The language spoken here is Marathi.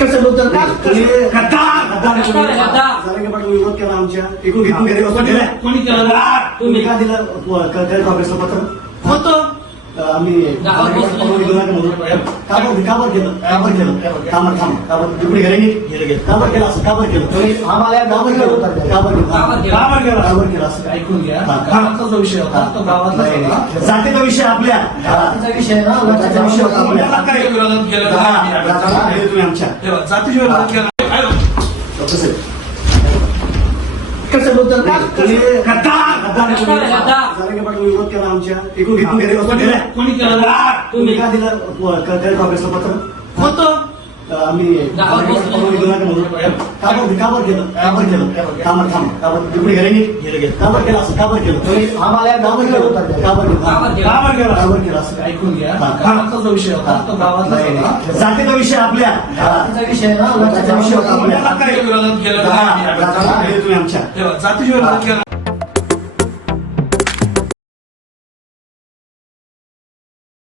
कसं बद्दल का विरोध केला आमच्या एकूण घेतून कोणी केला तुम्ही का दिलं काँग्रेसला पत्र होतं तर आम्ही काबर काबर केलं? काबर केलं? कामर थांब काबर तिकडे घरी नाही काबर केलं असं? काबर केलं? तुम्ही आम्हाला काबर केलं? काबर केलं? काबर केलं? काबर केलं? काबर केलं असं? ऐकून घ्या. गावातला जो विषय होता तो गावातला. जातीचा विषय आपल्या. जातीचा विषय ना विषय होता. आपल्या. हा, तुम्ही आमच्या. जातीच्या विरोधात केलं. कसं आहे? कसं बोलतात तुम्ही. जरांगे पाटील विरोध केला आमच्या. एकूण घेतून घरी बसून दिलाय कोणी केलं? तुम्ही का दिलं प- क- क- काँग्रेसचं पत्र? होतं. आम्ही म्हणून. काबर काबर केलं काबर केलं कामर थांब काबर तिकडे घरी नाही. काबर केलं असं काबर केलं तुम्ही आम्हाला काबर केलं काबर केलं काबर केलं? काबर केलं? काबर केलं असं. ऐकून घ्या. हा. गावातला जो विषय होता. तो गावातला. जातीचा विषय आपल्या. जातीचा विषय ना. जातीचा विषय होता आपल्या. याला काय विरोधात केलं तुम्ही आमच्या जातीच्या विरोधात केलं